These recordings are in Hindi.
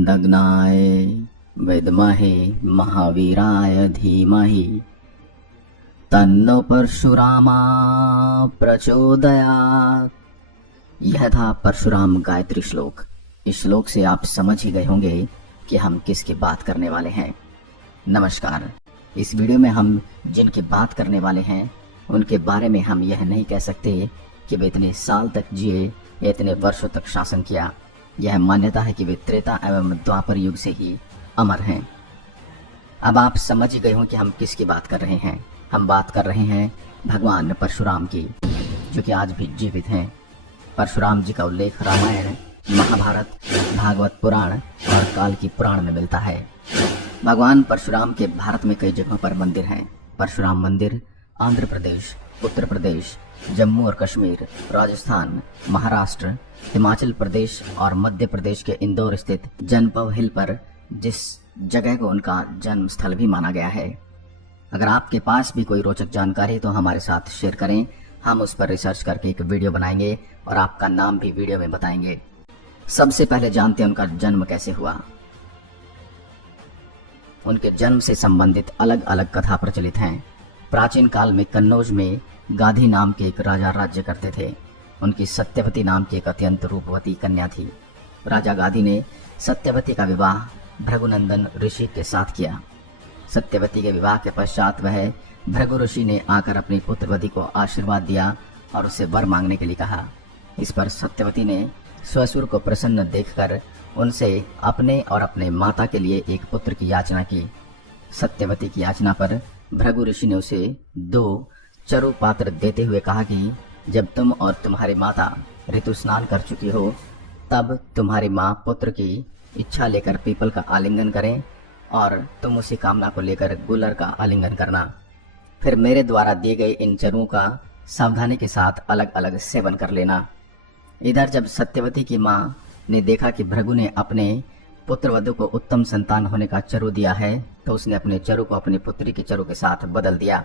दग्नाय विद्महे महावीराय धीमहि तन्नो परशुरामा प्रचोदयात्। यह था परशुराम गायत्री श्लोक। इस श्लोक से आप समझ ही गए होंगे कि हम किसकी बात करने वाले हैं। नमस्कार। इस वीडियो में हम जिनकी बात करने वाले हैं उनके बारे में हम यह नहीं कह सकते कि वे इतने साल तक जिए या इतने वर्षों तक शासन किया। यह मान्यता है कि वे त्रेता एवं द्वापर युग से ही अमर हैं। अब आप समझ ही गए हों कि हम किसकी बात कर रहे हैं। हम बात कर रहे हैं भगवान परशुराम की, जो कि आज भी जीवित हैं। परशुराम जी का उल्लेख रामायण, महाभारत, भागवत पुराण और काल की पुराण में मिलता है। भगवान परशुराम के भारत में कई जगहों पर मंदिर हैं। परशुराम मंदिर आंध्र प्रदेश, उत्तर प्रदेश, जम्मू और कश्मीर, राजस्थान, महाराष्ट्र, हिमाचल प्रदेश और मध्य प्रदेश के इंदौर स्थित जनपव हिल पर, जिस जगह को उनका जन्म स्थल भी माना गया है। अगर आपके पास भी कोई रोचक जानकारी तो हमारे साथ शेयर करें। हम उस पर रिसर्च करके एक वीडियो बनाएंगे और आपका नाम भी वीडियो में बताएंगे। सबसे पहले जानते हैं उनका जन्म कैसे हुआ। उनके जन्म से संबंधित अलग अलग कथा प्रचलित हैं। प्राचीन काल में कन्नौज में गाधी नाम के एक राजा राज्य करते थे। उनकी सत्यवती नाम की एक अत्यंत रूपवती कन्या थी। राजा गाधी ने सत्यवती का विवाह भृगुनंदन ऋषि के साथ किया। सत्यवती के विवाह के पश्चात वह भृगु ऋषि ने आकर अपनी पुत्रवती को आशीर्वाद दिया और उसे वर मांगने के लिए कहा। इस पर सत्यवती ने ससुर को प्रसन्न देखकर उनसे अपने और अपने माता के लिए एक पुत्र की याचना की। सत्यवती की याचना पर भृगु ऋषि ने उसे 2 चरु पात्र देते हुए कहा कि जब तुम और तुम्हारी माता ऋतु स्नान कर चुकी हो तब तुम्हारी माँ पुत्र की इच्छा लेकर पीपल का आलिंगन करें और तुम उसी कामना को लेकर गुलर का आलिंगन करना। फिर मेरे द्वारा दिए गए इन चरुओं का सावधानी के साथ अलग अलग सेवन कर लेना। इधर जब सत्यवती की माँ ने देखा कि भृगु ने अपने पुत्रवधु को उत्तम संतान होने का चरु दिया है तो उसने अपने चरु को अपनी पुत्री के चरु के साथ बदल दिया।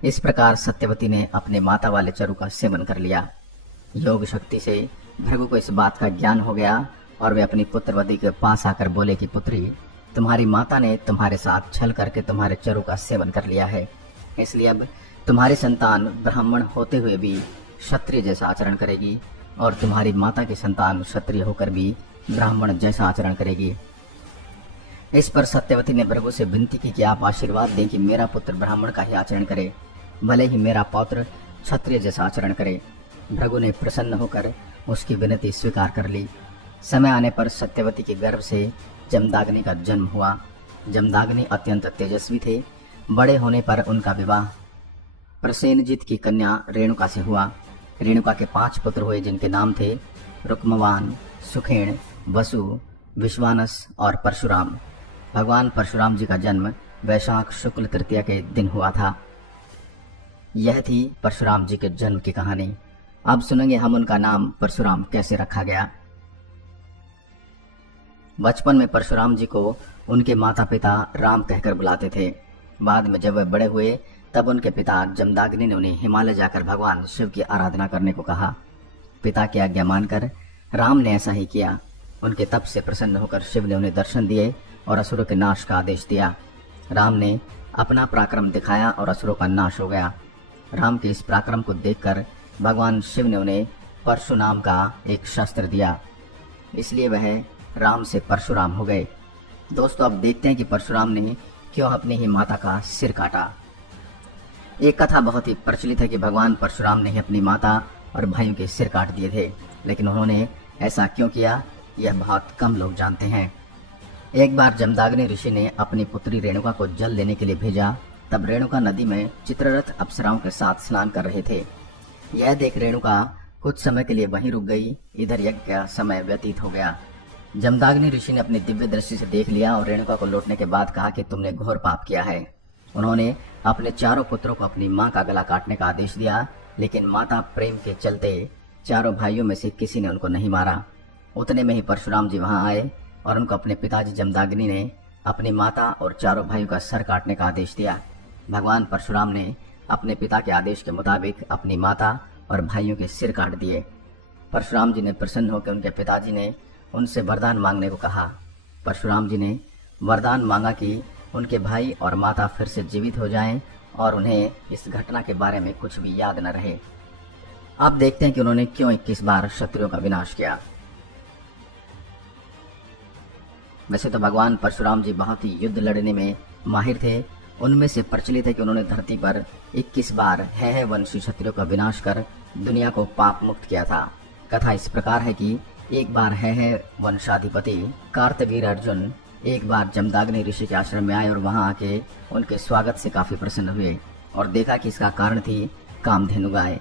इस प्रकार सत्यवती ने अपने माता वाले चरु का सेवन कर लिया। योग शक्ति से भृगु को इस बात का ज्ञान हो गया और वे अपनी पुत्रवधु के पास आकर बोले कि पुत्री, तुम्हारी माता ने तुम्हारे साथ छल करके तुम्हारे चरु का सेवन कर लिया है, इसलिए अब तुम्हारी संतान ब्राह्मण होते हुए भी क्षत्रिय जैसा आचरण करेगी और तुम्हारी माता की संतान क्षत्रिय होकर भी ब्राह्मण जैसा आचरण करेगी। इस पर सत्यवती ने भृगु से विनती की कि आप आशीर्वाद दें कि मेरा पुत्र ब्राह्मण का ही आचरण करे, भले ही मेरा पौत्र क्षत्रिय जैसा आचरण करे। भृगु ने प्रसन्न होकर उसकी विनती स्वीकार कर ली। समय आने पर सत्यवती के गर्भ से जमदाग्नि का जन्म हुआ। जमदाग्नि अत्यंत तेजस्वी थे। बड़े होने पर उनका विवाह प्रसेनजित की कन्या रेणुका से हुआ। रेणुका के 5 पुत्र हुए जिनके नाम थे रुक्मवान, सुखेण, वसु, विश्वानस और परशुराम। भगवान परशुराम जी का जन्म वैशाख शुक्ल तृतीया के दिन हुआ था। यह थी परशुराम जी के जन्म की कहानी। अब सुनेंगे हम उनका नाम परशुराम कैसे रखा गया। बचपन में परशुराम जी को उनके माता पिता राम कहकर बुलाते थे। बाद में जब वे बड़े हुए तब उनके पिता जमदाग्नि ने उन्हें हिमालय जाकर भगवान शिव की आराधना करने को कहा। पिता की आज्ञा मानकर राम ने ऐसा ही किया। उनके तप से प्रसन्न होकर शिव ने उन्हें दर्शन दिए और असुरों के नाश का आदेश दिया। राम ने अपना पराक्रम दिखाया और असुरों का नाश हो गया। राम के इस पराक्रम को देखकर भगवान शिव ने उन्हें परशु नाम का एक शस्त्र दिया, इसलिए वह राम से परशुराम हो गए। दोस्तों, अब देखते हैं कि परशुराम ने क्यों अपनी ही माता का सिर काटा। एक कथा बहुत ही प्रचलित है कि भगवान परशुराम ने ही अपनी माता और भाइयों के सिर काट दिए थे, लेकिन उन्होंने ऐसा क्यों किया यह बहुत कम लोग जानते हैं। एक बार जमदाग्नि ऋषि ने अपनी पुत्री रेणुका को जल लेने के लिए भेजा। तब रेणुका नदी में चित्ररथ अप्सराओं के साथ स्नान कर रहे थे। यह देख रेणुका कुछ समय के लिए वहीं रुक गई। इधर यज्ञ का समय व्यतीत हो गया। जमदाग्नि ऋषि ने अपनी दिव्य दृष्टि से देख लिया और रेणुका को लौटने के बाद कहा कि तुमने घोर पाप किया है। उन्होंने अपने चारों पुत्रों को अपनी मां का गला काटने का आदेश दिया, लेकिन माता प्रेम के चलते चारों भाइयों में से किसी ने उनको नहीं मारा। उतने में ही परशुराम जी वहां आए और उनको अपने पिताजी जमदाग्नि ने अपनी माता और चारों भाइयों का सर काटने का आदेश दिया। भगवान परशुराम ने अपने पिता के आदेश के मुताबिक अपनी माता और भाइयों के सिर काट दिए। परशुराम जी ने प्रसन्न होकर उनके पिताजी ने उनसे वरदान मांगने को कहा। परशुराम जी ने वरदान मांगा कि उनके भाई और माता फिर से जीवित हो जाएं और उन्हें इस घटना के बारे में कुछ भी याद न रहे। अब देखते हैं कि उन्होंने क्यों 21 बार शत्रुओं का विनाश किया। वैसे तो भगवान परशुराम जी बहुत ही युद्ध लड़ने में माहिर थे। उनमें से प्रचलित है कि उन्होंने धरती पर 21 बार है वंशी क्षत्रियों का विनाश कर दुनिया को पाप मुक्त किया था। कथा इस प्रकार है कि एक बार है वंशाधिपति कार्तवीर अर्जुन एक बार जमदाग्नि ऋषि के आश्रम में आए और वहां आके उनके स्वागत से काफी प्रसन्न हुए और देखा कि इसका कारण थी कामधेनु गाय।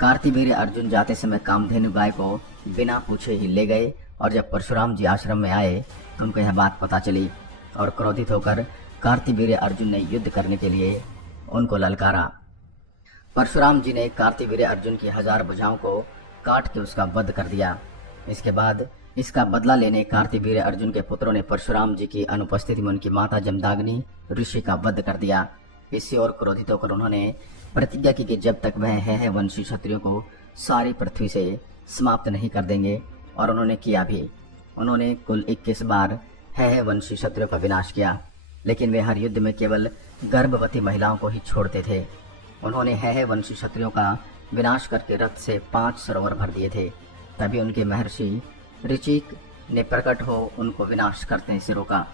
कार्तवीर अर्जुन जाते समय कामधेनु गाय को बिना पूछे ही ले गए और जब परशुराम जी आश्रम में आए तो उनको यह बात पता चली और क्रोधित होकर कार्तवीर अर्जुन ने युद्ध करने के लिए उनको ललकारा। परशुराम जी ने कार्तवीर अर्जुन की 1000 भुजाओं को काट के उसका वध कर दिया। इसके बाद इसका बदला लेने कार्तवीर अर्जुन के पुत्रों ने परशुराम जी की अनुपस्थिति में उनकी माता जमदाग्नि ऋषि का वध कर दिया। इससे और क्रोधित होकर उन्होंने प्रतिज्ञा की कि जब तक वह है वंशी क्षत्रियों को सारी पृथ्वी से समाप्त नहीं कर देंगे, और उन्होंने किया भी। उन्होंने कुल 21 बार है वंशी क्षत्रियों का विनाश किया, लेकिन वे हर युद्ध में केवल गर्भवती महिलाओं को ही छोड़ते थे। उन्होंने है वंशी क्षत्रियों का विनाश करके रक्त से 5 सरोवर भर दिए थे। तभी उनके महर्षि ऋचिक ने प्रकट हो उनको विनाश करने से रोका।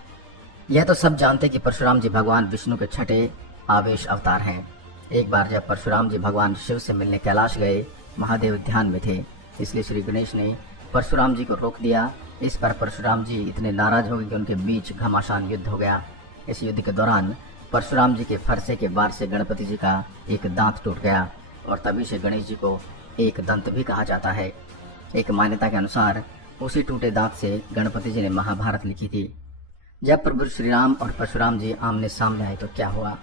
यह तो सब जानते कि परशुराम जी भगवान विष्णु के छठे आवेश अवतार हैं। एक बार जब परशुराम जी भगवान शिव से मिलने कैलाश गए, महादेव ध्यान में थे, इसलिए श्री गणेश ने परशुराम जी को रोक दिया। इस पर परशुराम जी इतने नाराज हो गए कि उनके बीच घमासान युद्ध हो गया। इस युद्ध के दौरान परशुराम जी के फरसे के वार से गणपति जी का एक दांत टूट गया और तभी से गणेश जी को एक दंत भी कहा जाता है। एक मान्यता के अनुसार उसी टूटे दांत से गणपति जी ने महाभारत लिखी थी। जब प्रभु श्री राम और परशुराम जी आमने सामने आए तो क्या हुआ।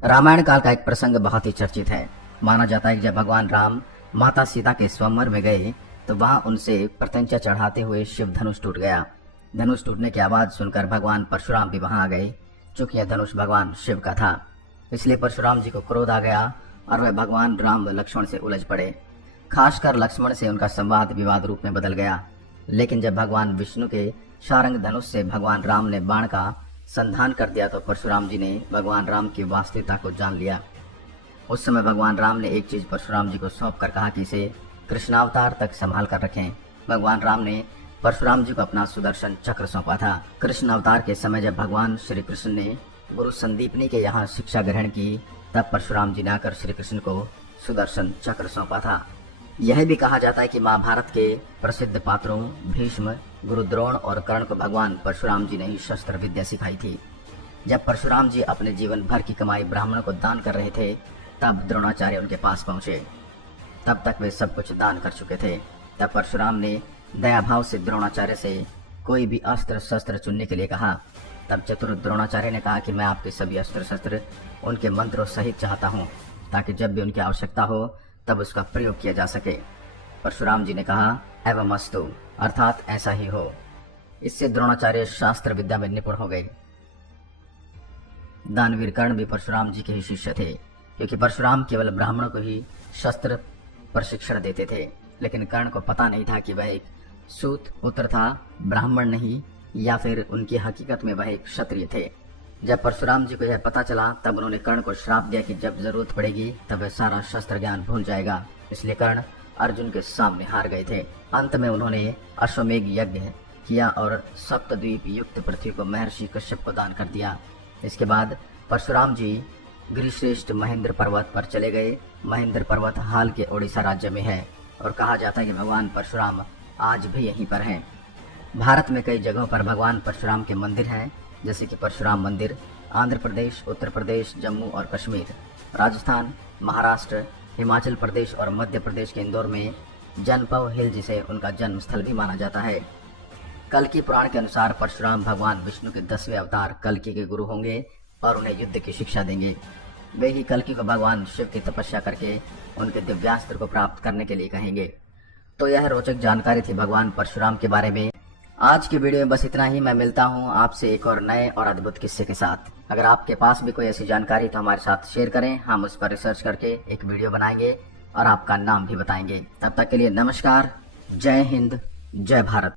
रामायण काल का एक प्रसंग बहुत ही चर्चित है। माना जाता है कि जब भगवान राम माता सीता के स्वयंवर में गए तो वहां उनसे प्रत्यंचा चढ़ाते हुए शिव धनुष टूट गया। धनुष टूटने की आवाज सुनकर भगवान परशुराम भी वहां आ गए। चूंकि यह धनुष भगवान शिव का था, इसलिए परशुराम जी को क्रोध आ गया और वह भगवान राम व लक्ष्मण से उलझ पड़े। खासकर लक्ष्मण से उनका संवाद विवाद रूप में बदल गया। लेकिन जब भगवान विष्णु के शारंग धनुष से भगवान राम ने बाण का संधान कर दिया तो परशुराम जी ने भगवान राम की वास्तविकता को जान लिया। उस समय भगवान राम ने एक चीज परशुराम जी को सौंप कर कहा कि इसे कृष्णावतार तक संभाल कर रखें। भगवान राम ने परशुराम जी को अपना सुदर्शन चक्र सौंपा था। कृष्ण अवतार के समय जब भगवान श्री कृष्ण ने गुरु संदीपनी के यहाँ शिक्षा ग्रहण की, तब परशुराम जी ने आकर श्री कृष्ण को सुदर्शन चक्र सौंपा था। यह भी कहा जाता है कि महाभारत के प्रसिद्ध पात्रों भीष्म, गुरु द्रोण और कर्ण को भगवान परशुराम जी ने ही शस्त्र विद्या सिखाई थी। जब परशुराम जी अपने जीवन भर की कमाई ब्राह्मणों को दान कर रहे थे, तब द्रोणाचार्य उनके पास पहुंचे। तब तक वे सब कुछ दान कर चुके थे। तब परशुराम ने दया भाव से द्रोणाचार्य से कोई भी अस्त्र शस्त्र चुनने के लिए कहा। तब चतुर द्रोणाचार्य ने कहा कि मैं आपके सभी अस्त्र शस्त्र उनके मंत्रों सहित चाहता हूँ, ताकि जब भी उनकी आवश्यकता हो तब उसका प्रयोग किया जा सके। परशुराम जी ने कहा एवं अस्तु, अर्थात ऐसा ही हो। इससे द्रोणाचार्य शास्त्र विद्या में निपुण हो गए। दानवीर कर्ण भी परशुराम जी के ही शिष्य थे, क्योंकि परशुराम केवल ब्राह्मणों को ही शस्त्र प्रशिक्षण देते थे। लेकिन कर्ण को पता नहीं था कि वह एक सूत पुत्र था, ब्राह्मण नहीं, या फिर उनकी हकीकत में वह एक क्षत्रिय थे। जब परशुराम जी को यह पता चला तब उन्होंने कर्ण को श्राप दिया कि जब जरूरत पड़ेगी तब वह सारा शस्त्र ज्ञान भूल जाएगा। इसलिए कर्ण अर्जुन के सामने हार गए थे। अंत में उन्होंने अश्वमेघ यज्ञ किया और सप्तद्वीप युक्त पृथ्वी को महर्षि कश्यप को दान कर दिया। इसके बाद परशुराम जी गिरिश्रेष्ठ महेंद्र पर्वत पर चले गए। महेंद्र पर्वत हाल के ओडिशा राज्य में है और कहा जाता है कि भगवान परशुराम आज भी यहीं पर हैं। भारत में कई जगहों पर भगवान परशुराम के मंदिर हैं, जैसे कि परशुराम मंदिर आंध्र प्रदेश, उत्तर प्रदेश, जम्मू और कश्मीर, राजस्थान, महाराष्ट्र, हिमाचल प्रदेश और मध्य प्रदेश के इंदौर में जनपव हिल, जिसे उनका जन्म स्थल भी माना जाता है। कल्कि पुराण के अनुसार परशुराम भगवान विष्णु के 10वें अवतार कल्कि के गुरु होंगे और उन्हें युद्ध की शिक्षा देंगे। वे ही कल्कि को भगवान शिव की तपस्या करके उनके दिव्यास्त्र को प्राप्त करने के लिए कहेंगे। तो यह रोचक जानकारी थी भगवान परशुराम के बारे में। आज की वीडियो में बस इतना ही। मैं मिलता हूं आपसे एक और नए और अद्भुत किस्से के साथ। अगर आपके पास भी कोई ऐसी जानकारी तो हमारे साथ शेयर करें, हम उस पर रिसर्च करके एक वीडियो बनाएंगे और आपका नाम भी बताएंगे। तब तक के लिए नमस्कार, जय हिंद, जय भारत।